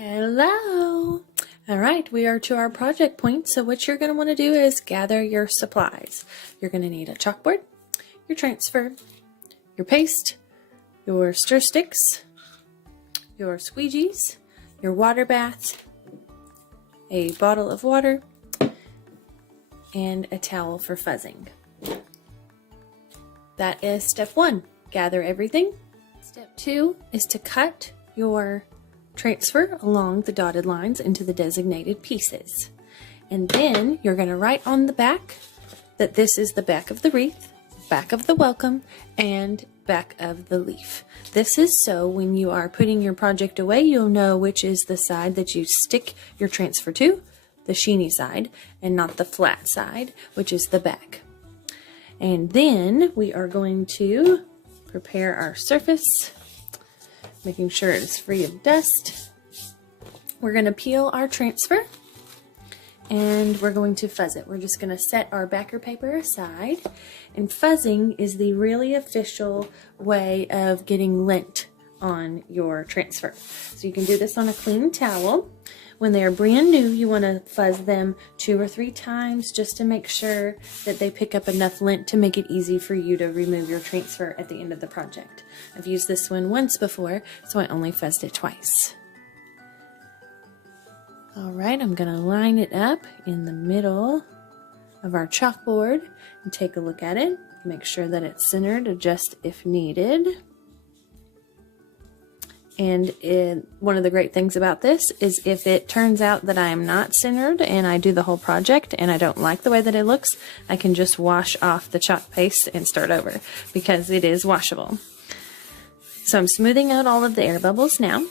Hello! Alright, we are to our project point, so what you're going to want to do is gather your supplies. You're going to need a chalkboard, your transfer, your paste, your stir sticks, your squeegees, your water bath, a bottle of water, and a towel for fuzzing. That is step 1. Gather everything. Step 2 is to cut your transfer along the dotted lines into the designated pieces. And then you're going to write on the back that this is the back of the wreath, back of the welcome, and back of the leaf. This is so when you are putting your project away, you'll know which is the side that you stick your transfer to, the sheeny side, and not the flat side, which is the back. And then we are going to prepare our surface, making sure it is free of dust. We're going to peel our transfer and we're going to fuzz it. We're just going to set our backer paper aside, and fuzzing is the really official way of getting lint on your transfer. So you can do this on a clean towel. When they are brand new, you want to fuzz them 2 or 3 times just to make sure that they pick up enough lint to make it easy for you to remove your transfer at the end of the project. I've used this one once before, so I only fuzzed it twice. Alright, I'm going to line it up in the middle of our chalkboard and take a look at it. Make sure that it's centered, adjust if needed. And one of the great things about this is if it turns out that I am not centered and I do the whole project and I don't like the way that it looks, I can just wash off the chalk paste and start over because it is washable. So I'm smoothing out all of the air bubbles now.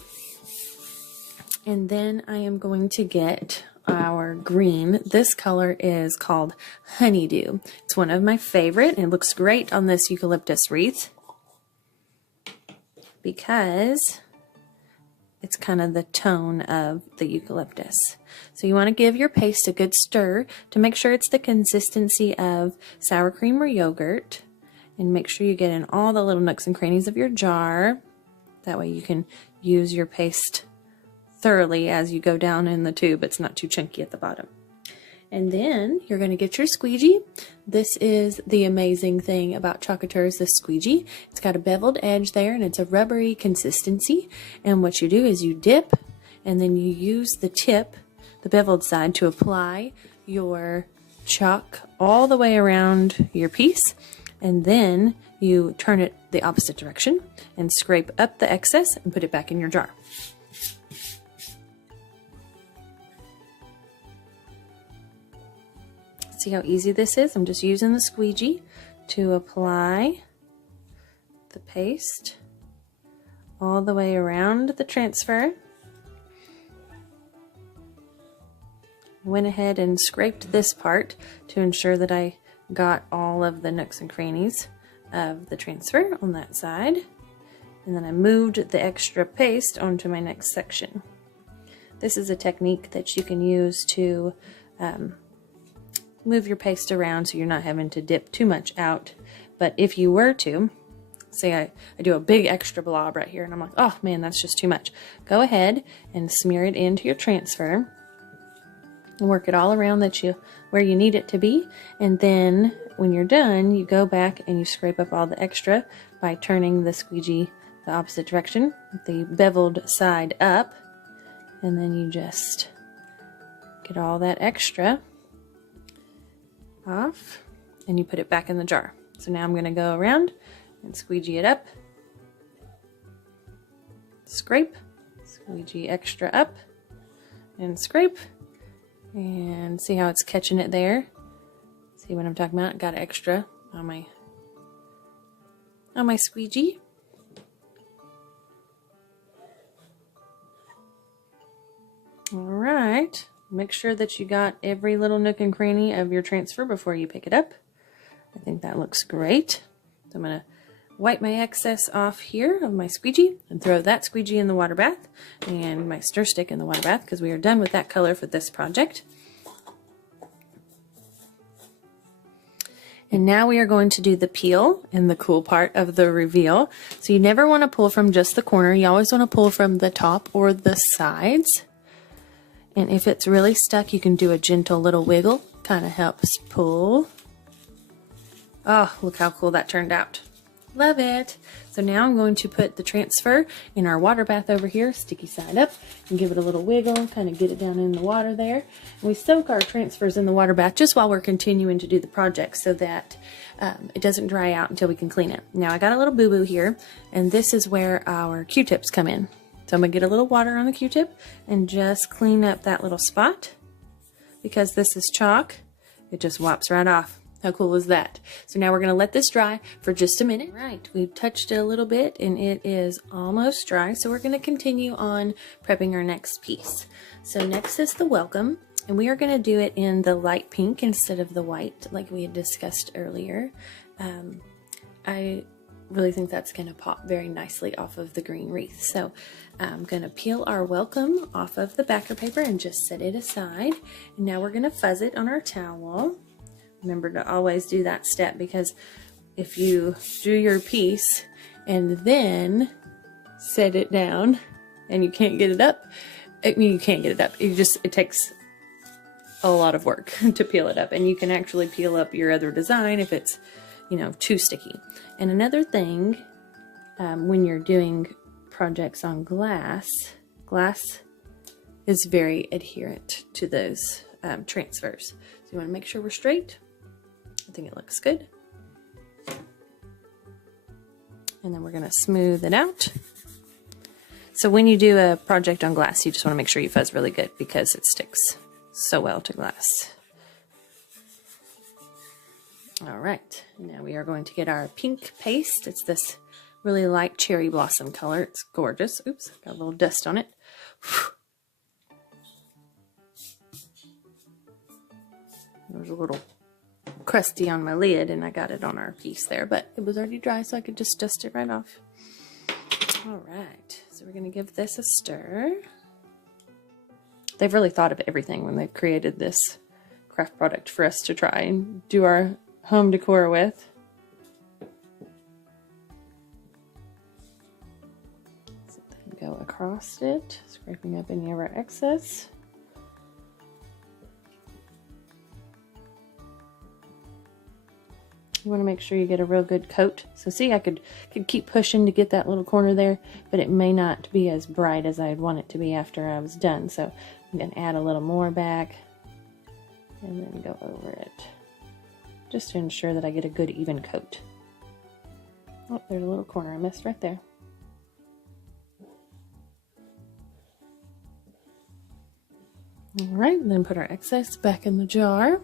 And then I am going to get our green. This color is called Honeydew. It's one of my favorite and it looks great on this eucalyptus wreath because it's kind of the tone of the eucalyptus. So you want to give your paste a good stir to make sure it's the consistency of sour cream or yogurt, and make sure you get in all the little nooks and crannies of your jar. That way you can use your paste thoroughly as you go down in the tube. It's not too chunky at the bottom. And then you're going to get your squeegee. This is the amazing thing about Couture is the squeegee. It's got a beveled edge there and it's a rubbery consistency. And what you do is you dip and then you use the tip, the beveled side, to apply your chalk all the way around your piece. And then you turn it the opposite direction and scrape up the excess and put it back in your jar. See how easy this is? I'm just using the squeegee to apply the paste all the way around the transfer. Went ahead and scraped this part to ensure that I got all of the nooks and crannies of the transfer on that side. And then I moved the extra paste onto my next section. This is a technique that you can use to move your paste around so you're not having to dip too much out. But if you were to, say I do a big extra blob right here and I'm like, oh man, that's just too much. Go ahead and smear it into your transfer and work it all around where you need it to be. And then when you're done, you go back and you scrape up all the extra by turning the squeegee the opposite direction, the beveled side up, and then you just get all that extra off and you put it back in the jar. So now I'm going to go around and squeegee it up, scrape, squeegee extra up, and scrape, and see how it's catching it there. See what I'm talking about? Got extra on my squeegee. All right. Make sure that you got every little nook and cranny of your transfer before you pick it up. I think that looks great. So I'm going to wipe my excess off here of my squeegee and throw that squeegee in the water bath and my stir stick in the water bath because we are done with that color for this project. And now we are going to do the peel and the cool part of the reveal. So you never want to pull from just the corner. You always want to pull from the top or the sides. And if it's really stuck, you can do a gentle little wiggle. Kind of helps pull. Oh, look how cool that turned out. Love it. So now I'm going to put the transfer in our water bath over here, sticky side up, and give it a little wiggle, kind of get it down in the water there. And we soak our transfers in the water bath just while we're continuing to do the project so that it doesn't dry out until we can clean it. Now I got a little boo-boo here, and this is where our Q-tips come in. So I'm going to get a little water on the Q-tip and just clean up that little spot. Because this is chalk, it just wipes right off. How cool is that? So now we're going to let this dry for just a minute. Right, we've touched it a little bit and it is almost dry. So we're going to continue on prepping our next piece. So next is the welcome, and we are going to do it in the light pink instead of the white like we had discussed earlier. I really think that's going to pop very nicely off of the green wreath. So I'm going to peel our welcome off of the backer paper and just set it aside. And now we're going to fuzz it on our towel. Remember to always do that step, because if you do your piece and then set it down and you can't get it up, I mean, you can't get it up. It takes a lot of work to peel it up, and you can actually peel up your other design if it's, you know, too sticky. And another thing, when you're doing projects on glass is very adherent to those transfers. So you want to make sure we're straight. I think it looks good. And then we're going to smooth it out. So when you do a project on glass, you just want to make sure you fuzz really good because it sticks so well to glass. All right, now we are going to get our pink paste. It's this really light cherry blossom color. It's gorgeous. Oops, got a little dust on it. There's a little crusty on my lid, and I got it on our piece there, but it was already dry, so I could just dust it right off. All right, so we're going to give this a stir. They've really thought of everything when they've created this craft product for us to try and do our home decor with. So then go across it, scraping up any of our excess. You want to make sure you get a real good coat. So see, I could keep pushing to get that little corner there, but it may not be as bright as I'd want it to be after I was done. So I'm going to add a little more back and then go over it, just to ensure that I get a good even coat. Oh, there's a little corner I missed right there. All right, and then put our excess back in the jar.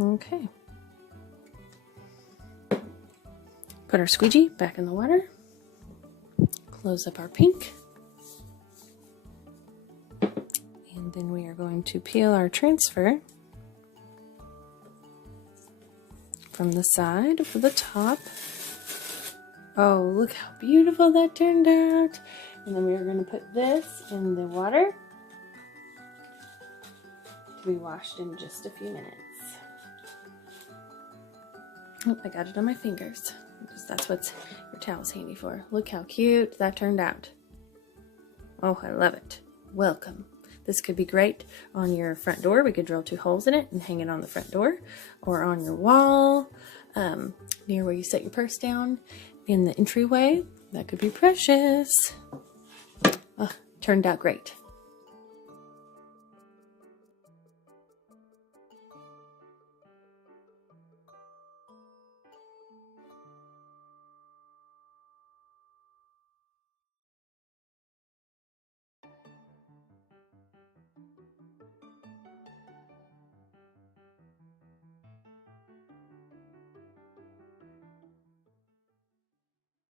Okay. Put our squeegee back in the water. Close up our pink. And then we are going to peel our transfer from the side to the top. Oh, look how beautiful that turned out. And then we are going to put this in the water to be washed in just a few minutes. Oh, I got it on my fingers, because that's what your towel's handy for. Look how cute that turned out. Oh, I love it. Welcome. This could be great on your front door. We could drill 2 holes in it and hang it on the front door, or on your wall, near where you set your purse down in the entryway. That could be precious. Oh, turned out great.